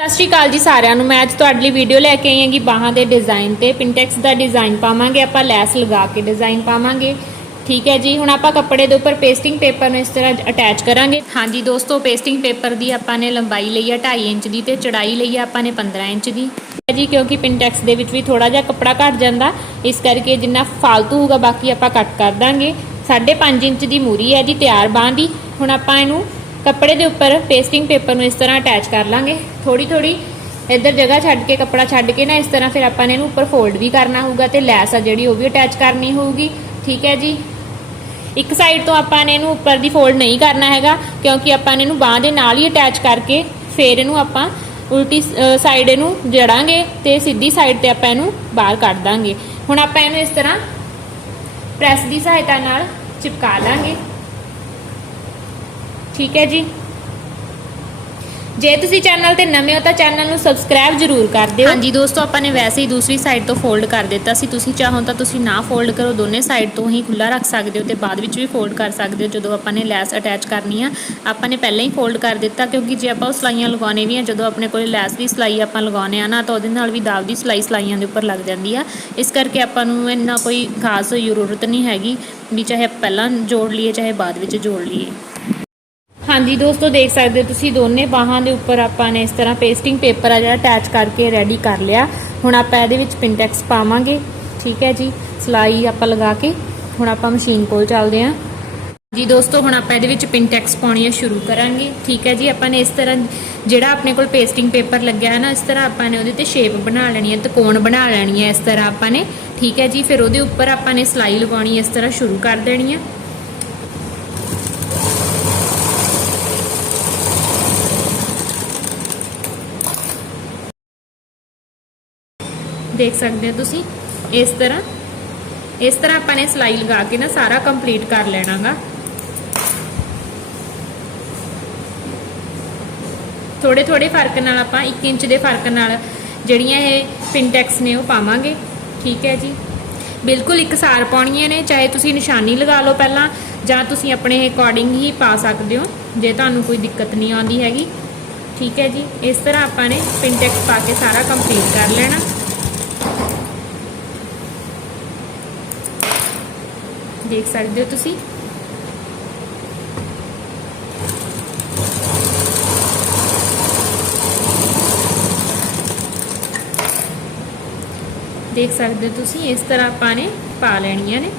ਸਤਿ ਸ਼੍ਰੀ ਅਕਾਲ ਜੀ ਸਾਰਿਆਂ ਨੂੰ। ਮੈਂ ਅੱਜ ਤੁਹਾਡੇ ਲਈ ਵੀਡੀਓ ਲੈ ਕੇ ਆਈ ਹਾਂ ਕਿ ਬਾਹਾਂ ਦੇ ਡਿਜ਼ਾਈਨ ਤੇ। ਪਿੰਟੈਕਸ ਦਾ ਡਿਜ਼ਾਈਨ ਪਾਵਾਂਗੇ, ਆਪਾਂ ਲੈਸ ਲਗਾ ਕੇ ਡਿਜ਼ਾਈਨ ਪਾਵਾਂਗੇ। ਠੀਕ ਹੈ ਜੀ, ਹੁਣ ਆਪਾਂ ਕੱਪੜੇ ਦੇ ਉੱਪਰ ਪੇਸਟਿੰਗ ਪੇਪਰ ਨੂੰ ਇਸ ਤਰ੍ਹਾਂ ਅਟੈਚ ਕਰਾਂਗੇ। ਹਾਂਜੀ ਦੋਸਤੋ ਪੇਸਟਿੰਗ ਪੇਪਰ ਦੀ ਆਪਾਂ ਨੇ ਲੰਬਾਈ ਲਈ ਹੈ 2.5 ਇੰਚ ਦੀ ਤੇ ਚੜਾਈ ਲਈ ਹੈ ਆਪਾਂ ਨੇ 15 ਇੰਚ ਦੀ। ਹੈ ਜੀ, ਕਿਉਂਕਿ ਪਿੰਟੈਕਸ ਦੇ ਵਿੱਚ ਵੀ ਥੋੜਾ ਜਿਹਾ ਕੱਪੜਾ ਘੱਟ ਜਾਂਦਾ। ਇਸ ਕਰਕੇ ਜਿੰਨਾ ਫਾਲਤੂ ਹੋਊਗਾ, ਬਾਕੀ ਆਪਾਂ ਕੱਟ ਕਰ ਦਾਂਗੇ। 5.5 ਇੰਚ ਦੀ ਮੂਰੀ ਹੈ ਜੀ, ਤਿਆਰ ਬਾਂਹ ਦੀ। ਹੁਣ ਆਪਾਂ ਇਹਨੂੰ ਕੱਪੜੇ ਦੇ ਉੱਪਰ ਪੇਸਟਿੰਗ ਪੇਪਰ ਨੂੰ ਇਸ ਤਰ੍ਹਾਂ ਅਟੈਚ ਕਰ ਲਾਂਗੇ। ਥੋੜੀ ਥੋੜੀ ਇੱਧਰ ਜਗ੍ਹਾ ਛੱਡ ਕੇ, ਕੱਪੜਾ ਛੱਡ ਕੇ ਨਾ ਇਸ ਤਰ੍ਹਾਂ ਫਿਰ ਆਪਾਂ ਨੇ ਇਹਨੂੰ ਉੱਪਰ ਫੋਲਡ ਵੀ ਕਰਨਾ ਹੋਊਗਾ ਤੇ ਲੈਸ ਆ ਜਿਹੜੀ ਉਹ ਵੀ ਅਟੈਚ ਕਰਨੀ ਹੋਊਗੀ। ਠੀਕ ਹੈ ਜੀ? ਇੱਕ ਸਾਈਡ ਤੋਂ ਆਪਾਂ ਨੇ ਇਹਨੂੰ ਉੱਪਰ ਦੀ ਫੋਲਡ ਨਹੀਂ ਕਰਨਾ ਹੈਗਾ, ਕਿਉਂਕਿ ਆਪਾਂ ਨੇ ਇਹਨੂੰ ਬਾਹ ਦੇ ਨਾਲ ਹੀ ਅਟੈਚ ਕਰਕੇ ਫਿਰ ਇਹਨੂੰ ਆਪਾਂ ਉਲਟੀ ਸਾਈਡ ਇਹਨੂੰ ਜੜਾਂਗੇ ਤੇ ਸਿੱਧੀ ਸਾਈਡ ਤੇ ਆਪਾਂ ਇਹਨੂੰ ਬਾਹਰ ਕੱਢ ਦਾਂਗੇ। ਹੁਣ ਆਪਾਂ ਇਹਨੂੰ ਇਸ ਤਰ੍ਹਾਂ ਪ੍ਰੈਸ ਦੀ ਸਹਾਇਤਾ ਨਾਲ ਚਿਪਕਾ ਲਾਂਗੇ ਠੀਕ ਹੈ ਜੀ। ਜੇ ਤੁਸੀਂ ਚੈਨਲ ਤੇ ਨਵੇਂ ਹੋ ਤਾਂ ਚੈਨਲ ਨੂੰ ਸਬਸਕ੍ਰਾਈਬ ਜ਼ਰੂਰ ਕਰ ਦਿਓ। ਹਾਂਜੀ ਦੋਸਤੋ, ਆਪਾਂ ਨੇ ਵੈਸੇ ਹੀ ਦੂਸਰੀ ਸਾਈਡ ਤੋਂ ਫੋਲਡ ਕਰ ਦਿੱਤਾ ਸੀ। ਤੁਸੀਂ ਚਾਹੋ ਤਾਂ ਤੁਸੀਂ ਨਾ ਫੋਲਡ ਕਰੋ, ਦੋਨੇ ਸਾਈਡ ਤੋਂ ਹੀ ਖੁੱਲਾ ਰੱਖ ਸਕਦੇ ਹੋ ਤੇ ਬਾਅਦ ਵਿੱਚ ਵੀ ਫੋਲਡ ਕਰ ਸਕਦੇ ਹੋ, ਜਦੋਂ ਆਪਾਂ ਨੇ ਲੈਸ ਅਟੈਚ ਕਰਨੀ ਆ। ਆਪਾਂ ਨੇ ਪਹਿਲਾਂ ਹੀ ਫੋਲਡ ਕਰ ਦਿੱਤਾ, ਕਿਉਂਕਿ ਜੇ ਆਪਾਂ ਉਹ ਸਲਾਈਆਂ ਲਗਾਉਣੇ ਵੀ ਆ, ਜਦੋਂ ਆਪਣੇ ਕੋਲ ਲੈਸ ਦੀ ਸਲਾਈ ਆਪਾਂ ਲਗਾਉਣੇ ਆ ਨਾ, ਤਾਂ ਉਹਦੇ ਨਾਲ ਵੀ ਦਾਵ ਦੀ ਸਲਾਈ ਸਲਾਈਆਂ ਦੇ ਉੱਪਰ ਲੱਗ ਜਾਂਦੀ ਆ। ਇਸ ਕਰਕੇ ਆਪਾਂ ਨੂੰ ਇੰਨਾ ਕੋਈ ਖਾਸ ਜ਼ਰੂਰਤ ਨਹੀਂ ਹੈਗੀ, ਵੀ ਚਾਹੇ ਆਪਾਂ ਪਹਿਲਾਂ ਜੋੜ ਲਈਏ, ਚਾਹੇ ਬਾਅਦ ਵਿੱਚ ਜੋੜ ਲਈਏ। ਹਾਂਜੀ ਦੋਸਤੋ, ਦੇਖ ਸਕਦੇ ਹੋ ਤੁਸੀਂ ਦੋਨੇ ਬਾਹਾਂ ਦੇ ਉੱਪਰ ਆਪਾਂ ਨੇ ਇਸ ਤਰ੍ਹਾਂ ਪੇਸਟਿੰਗ ਪੇਪਰ ਆ ਜਿਹੜਾ ਅਟੈਚ ਕਰਕੇ ਰੈਡੀ ਕਰ ਲਿਆ। ਹੁਣ ਆਪਾਂ ਇਹਦੇ ਵਿੱਚ ਪਿੰਟੈਕਸ ਪਾਵਾਂਗੇ। ਠੀਕ ਹੈ ਜੀ, ਸਲਾਈ ਆਪਾਂ ਲਗਾ ਕੇ ਹੁਣ ਆਪਾਂ ਮਸ਼ੀਨ ਕੋਲ ਚੱਲਦੇ ਹਾਂ। ਜੀ ਦੋਸਤੋ, ਹੁਣ ਆਪਾਂ ਇਹਦੇ ਵਿੱਚ ਪਿੰਟੈਕਸ ਪਾਉਣੀਆਂ ਸ਼ੁਰੂ ਕਰਾਂਗੇ। ਠੀਕ ਹੈ ਜੀ, ਆਪਾਂ ਨੇ ਇਸ ਤਰ੍ਹਾਂ ਜਿਹੜਾ ਆਪਣੇ ਕੋਲ ਪੇਸਟਿੰਗ ਪੇਪਰ ਲੱਗਿਆ ਹੈ ਨਾ, ਇਸ ਤਰ੍ਹਾਂ ਆਪਾਂ ਨੇ ਉਹਦੇ ਤੇ ਸ਼ੇਪ ਬਣਾ ਲੈਣੀ ਹੈ, ਤਕੋਣ ਬਣਾ ਲੈਣੀ ਹੈ ਇਸ ਤਰ੍ਹਾਂ ਆਪਾਂ ਨੇ। ਠੀਕ ਹੈ ਜੀ, ਫਿਰ ਉਹਦੇ ਉੱਪਰ ਆਪਾਂ ਨੇ ਸਲਾਈ ਲਗਾਉਣੀ ਇਸ ਤਰ੍ਹਾਂ ਸ਼ੁਰੂ ਕਰ ਦੇਣੀ ਹੈ। ਦੇਖ ਸਕਦੇ ਹੋ ਤੁਸੀਂ। ਇਸ ਤਰ੍ਹਾਂ ਇਸ ਤਰ੍ਹਾਂ ਆਪਾਂ ਨੇ ਸਲਾਈ ਲਗਾ ਕੇ ਨਾ ਸਾਰਾ ਕੰਪਲੀਟ ਕਰ ਲੈਣਾਗਾ। ਥੋੜੇ ਥੋੜੇ ਫ਼ਰਕ ਨਾਲ ਆਪਾਂ 1 ਇੰਚ ਦੇ ਫ਼ਰਕ ਨਾਲ ਜਿਹੜੀਆਂ ਇਹ ਪਿੰਟੈਕਸ ਨੇ ਉਹ ਪਾਵਾਂਗੇ। ਠੀਕ ਹੈ ਜੀ। ਬਿਲਕੁਲ ਇੱਕਸਾਰ ਪਾਉਣੀਆਂ ਨੇ, ਚਾਹੇ ਤੁਸੀਂ ਨਿਸ਼ਾਨੀ ਲਗਾ ਲਓ ਪਹਿਲਾਂ, ਜਾਂ ਤੁਸੀਂ ਆਪਣੇ ਅਕੋਰਡਿੰਗ ਹੀ ਪਾ ਸਕਦੇ ਹੋ, ਜੇ ਤੁਹਾਨੂੰ ਕੋਈ ਦਿੱਕਤ ਨਹੀਂ ਆਉਂਦੀ ਹੈਗੀ। ਠੀਕ ਹੈ ਜੀ। ਇਸ ਤਰ੍ਹਾਂ ਆਪਾਂ ਨੇ ਪਿੰਟੈਕਸ ਪਾ ਕੇ ਸਾਰਾ ਕੰਪਲੀਟ ਕਰ ਲੈਣਾ। ਦੇਖ ਸਕਦੇ ਹੋ ਤੁਸੀਂ। ਦੇਖ ਸਕਦੇ ਹੋ ਤੁਸੀਂ, ਇਸ ਤਰ੍ਹਾਂ ਆਪਾਂ ਨੇ ਪਾ ਲੈਣੀਆਂ ਨੇ।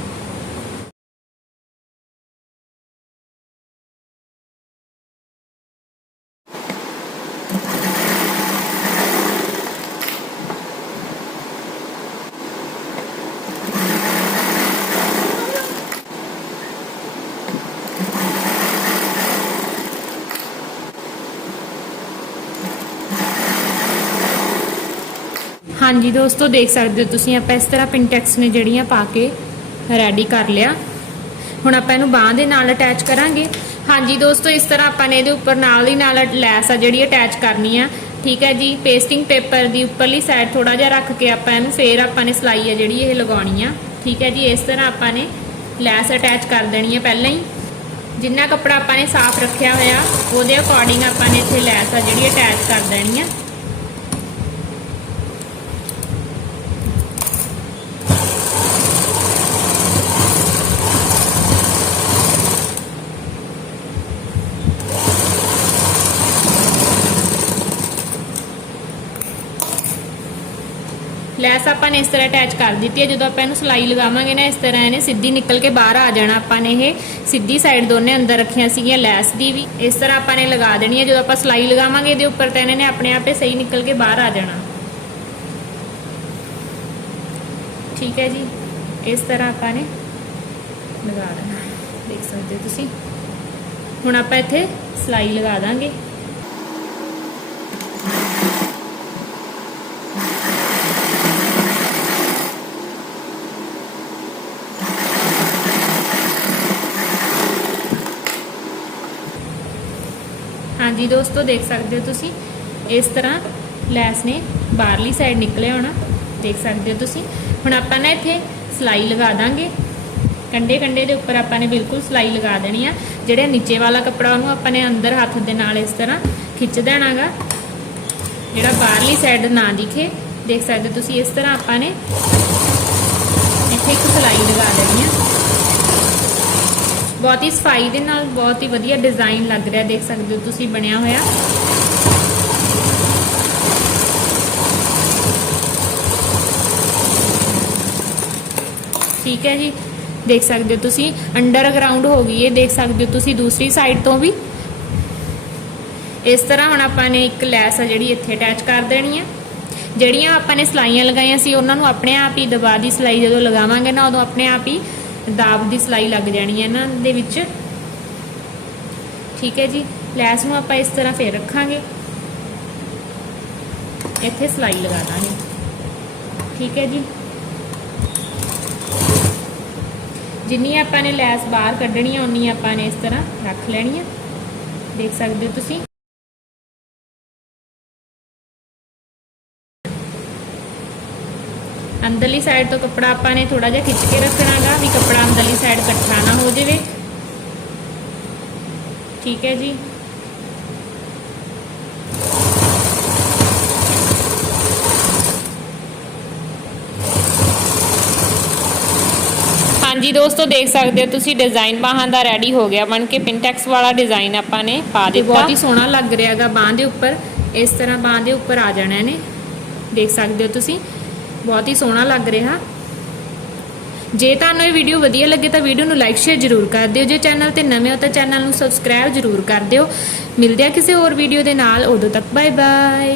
ਹਾਂਜੀ ਦੋਸਤੋ, ਦੇਖ ਸਕਦੇ ਹੋ ਤੁਸੀਂ ਆਪਾਂ ਇਸ ਤਰ੍ਹਾਂ ਪਿੰਟੈਕਸ ਨੇ ਜਿਹੜੀਆਂ ਪਾ ਕੇ ਰੈਡੀ ਕਰ ਲਿਆ। ਹੁਣ ਆਪਾਂ ਇਹਨੂੰ ਬਾਹ ਦੇ ਨਾਲ ਅਟੈਚ ਕਰਾਂਗੇ। ਹਾਂਜੀ ਦੋਸਤੋ, ਇਸ ਤਰ੍ਹਾਂ ਆਪਾਂ ਨੇ ਇਹਦੇ ਉੱਪਰ ਨਾਲ ਦੀ ਨਾਲ ਲੈਸ ਆ ਜਿਹੜੀ ਅਟੈਚ ਕਰਨੀ ਆ। ਠੀਕ ਹੈ ਜੀ ਪੇਸਟਿੰਗ ਪੇਪਰ ਦੀ ਉੱਪਰਲੀ ਸਾਈਡ ਥੋੜਾ ਜਿਹਾ ਰੱਖ ਕੇ ਆਪਾਂ ਇਹਨੂੰ ਫੇਰ ਆਪਾਂ ਨੇ ਸਲਾਈ ਆ ਜਿਹੜੀ ਇਹ ਲਗਾਉਣੀ ਆ। ਠੀਕ ਹੈ ਜੀ, ਇਸ ਤਰ੍ਹਾਂ ਆਪਾਂ ਨੇ ਲੈਸ ਅਟੈਚ ਕਰ ਦੇਣੀ ਆ ਪਹਿਲਾਂ ਹੀ। ਜਿੰਨਾ ਕੱਪੜਾ ਆਪਾਂ ਨੇ ਸਾਫ਼ ਰੱਖਿਆ ਹੋਇਆ, ਉਹਦੇ ਅਕੋਰਡਿੰਗ ਆਪਾਂ ਨੇ ਇੱਥੇ ਲੈਸ ਆ ਜਿਹੜੀ ਅਟੈਚ ਕਰ ਦੇਣੀ ਆ। ਲੈਸ ਆਪਾਂ ਨੇ ਇਸ ਤਰ੍ਹਾਂ ਅਟੈਚ ਕਰ ਦਿੱਤੀ ਹੈ। ਜਦੋਂ ਆਪਾਂ ਇਹਨੂੰ ਸਲਾਈ ਲਗਾਵਾਂਗੇ ਨਾ, ਇਸ ਤਰ੍ਹਾਂ ਇਹਨੇ ਸਿੱਧੀ ਨਿਕਲ ਕੇ ਬਾਹਰ ਆ ਜਾਣਾ। ਆਪਾਂ ਨੇ ਇਹ ਸਿੱਧੀ ਸਾਈਡ ਦੋਨੇ ਅੰਦਰ ਰੱਖੀਆਂ ਸੀਗੀਆਂ, ਲੈਸ ਦੀ ਵੀ। ਇਸ ਤਰ੍ਹਾਂ ਆਪਾਂ ਨੇ ਲਗਾ ਦੇਣੀ ਹੈ। ਜਦੋਂ ਆਪਾਂ ਸਲਾਈ ਲਗਾਵਾਂਗੇ ਇਹਦੇ ਉੱਪਰ ਤਾਂ ਇਹਨੇ ਆਪਣੇ ਆਪੇ ਸਹੀ ਨਿਕਲ ਕੇ ਬਾਹਰ ਆ ਜਾਣਾ। ਠੀਕ ਹੈ ਜੀ? ਇਸ ਤਰ੍ਹਾਂ ਆਪਾਂ ਨੇ ਲਗਾ ਦੇਣਾ। ਦੇਖ ਸਕਦੇ ਹੋ ਤੁਸੀਂ। ਹੁਣ ਆਪਾਂ ਇੱਥੇ ਸਲਾਈ ਲਗਾ ਦਾਂਗੇ। ਹਾਂਜੀ ਦੋਸਤੋ, ਦੇਖ ਸਕਦੇ ਹੋ ਤੁਸੀਂ। ਇਸ ਤਰ੍ਹਾਂ ਲੈਸ ਨੇ ਬਾਹਰਲੀ ਸਾਈਡ ਨਿਕਲਿਆ ਹੋਣਾ। ਦੇਖ ਸਕਦੇ ਹੋ ਤੁਸੀਂ। ਹੁਣ ਆਪਾਂ ਨਾ ਇੱਥੇ ਸਲਾਈ ਲਗਾ ਦਾਂਗੇ। ਕੰਡੇ ਕੰਡੇ ਦੇ ਉੱਪਰ ਆਪਾਂ ਨੇ ਬਿਲਕੁਲ ਸਲਾਈ ਲਗਾ ਦੇਣੀ ਆ। ਜਿਹੜੇ ਨੀਚੇ ਵਾਲਾ ਕੱਪੜਾ, ਉਹਨੂੰ ਆਪਾਂ ਨੇ ਅੰਦਰ ਹੱਥ ਦੇ ਨਾਲ ਇਸ ਤਰ੍ਹਾਂ ਖਿੱਚ ਦੇਣਾਗਾ। ਜਿਹੜਾ ਬਾਹਰਲੀ ਸਾਈਡ ਨਾ ਦਿਖੇ। ਦੇਖ ਸਕਦੇ ਹੋ ਤੁਸੀਂ ਇਸ ਤਰ੍ਹਾਂ ਆਪਾਂ ਨੇ ਇੱਥੇ ਇੱਕ ਸਲਾਈ ਲਗਾ ਦੇਣੀ ਆ। ਬਹੁਤ ਹੀ ਸਫ਼ਾਈ ਦੇ ਨਾਲ ਬਹੁਤ ਹੀ ਵਧੀਆ ਡਿਜ਼ਾਈਨ ਲੱਗ ਰਿਹਾ, ਦੇਖ ਸਕਦੇ ਹੋ ਤੁਸੀਂ ਬਣਿਆ ਹੋਇਆ। ਠੀਕ ਹੈ ਜੀ, ਦੇਖ ਸਕਦੇ ਹੋ ਤੁਸੀਂ ਅੰਡਰਗਰਾਉਂਡ ਹੋ ਗਈ ਇਹ, ਦੇਖ ਸਕਦੇ ਹੋ ਤੁਸੀਂ ਦੂਸਰੀ ਸਾਈਡ ਤੋਂ ਵੀ। ਇਸ ਤਰ੍ਹਾਂ ਹੁਣ ਆਪਾਂ ਨੇ ਇੱਕ ਲੈਸ ਆ ਜਿਹੜੀ ਇੱਥੇ ਅਟੈਚ ਕਰ ਦੇਣੀ ਹੈ। ਜਿਹੜੀਆਂ ਆਪਾਂ ਨੇ ਸਲਾਈਆਂ ਲਗਾਈਆਂ ਸੀ, ਉਹਨਾਂ ਨੂੰ ਆਪਣੇ ਆਪ ਹੀ ਦਬਾ ਦੀ ਸਲਾਈ ਜਦੋਂ ਲਗਾਵਾਂਗੇ ਨਾ, ਉਦੋਂ ਆਪਣੇ ਆਪ ਹੀ ਦਾਬ ਦੀ ਸਲਾਈ ਲੱਗ ਜਾਣੀ ਹੈ ਇਹਨਾਂ ਦੇ ਵਿੱਚ। ਠੀਕ ਹੈ ਜੀ। ਲੈਸ ਨੂੰ ਆਪਾਂ ਇਸ ਤਰ੍ਹਾਂ ਫੇਰ ਰੱਖਾਂਗੇ। ਇੱਥੇ ਸਲਾਈ ਲਗਾ ਦਾਂਗੇ। ਠੀਕ ਹੈ ਜੀ। ਜਿੰਨੀ ਆਪਾਂ ਨੇ ਲੈਸ ਬਾਹਰ ਕੱਢਣੀ ਹੈ ਉਨੀ ਆਪਾਂ ਨੇ ਇਸ ਤਰ੍ਹਾਂ ਰੱਖ ਲੈਣੀ ਹੈ ਦੇਖ ਸਕਦੇ ਹੋ ਤੁਸੀਂ। ਅੰਦਰਲੀ ਸਾਈਡ ਤੋਂ ਕੱਪੜਾ ਆਪਾਂ ਨੇ ਥੋੜਾ ਜਿਹਾ ਖਿੱਚ ਕੇ ਰੱਖਣਾਗਾ ਵੀ ਕੱਪੜਾ ਅੰਦਰਲੀ ਸਾਈਡ ਇਕੱਠਾ ਨਾ ਹੋ ਜਾਵੇ। ਠੀਕ ਹੈ ਜੀ। ਹਾਂਜੀ ਦੋਸਤੋ ਦੇਖ ਸਕਦੇ ਹੋ ਤੁਸੀਂ ਡਿਜ਼ਾਈਨ ਬਾਹਾਂ ਦਾ ਰੈਡੀ ਹੋ ਗਿਆ। ਬਣ ਕੇ ਪਿੰਟੈਕਸ ਵਾਲਾ ਡਿਜ਼ਾਈਨ ਆਪਾਂ ਨੇ ਪਾ ਦਿੱਤਾ। ਬਹੁਤ ਹੀ ਸੋਹਣਾ ਲੱਗ ਰਿਹਾਗਾ ਬਾਹਾਂ ਦੇ ਉੱਪਰ। ਇਸ ਤਰ੍ਹਾਂ ਬਾਹਾਂ ਦੇ ਉੱਪਰ ਆ ਜਾਣਾ ਇਹਨੇ। ਦੇਖ ਸਕਦੇ ਹੋ ਤੁਸੀਂ। ਬਹੁਤ ਹੀ ਸੋਹਣਾ ਲੱਗ ਰਿਹਾ। ਜੇ ਤੁਹਾਨੂੰ ਇਹ ਵੀਡੀਓ ਵਧੀਆ ਲੱਗੇ ਤਾਂ ਵੀਡੀਓ ਨੂੰ ਲਾਈਕ ਸ਼ੇਅਰ ਜ਼ਰੂਰ ਕਰ ਦਿਓ। ਜੇ ਚੈਨਲ ਤੇ ਨਵੇਂ ਹੋ ਤਾਂ ਚੈਨਲ ਨੂੰ ਸਬਸਕ੍ਰਾਈਬ ਜ਼ਰੂਰ ਕਰ ਦਿਓ। ਮਿਲਦੇ ਆ ਕਿਸੇ ਹੋਰ ਵੀਡੀਓ ਦੇ ਨਾਲ। ਉਦੋਂ ਤੱਕ ਬਾਏ ਬਾਏ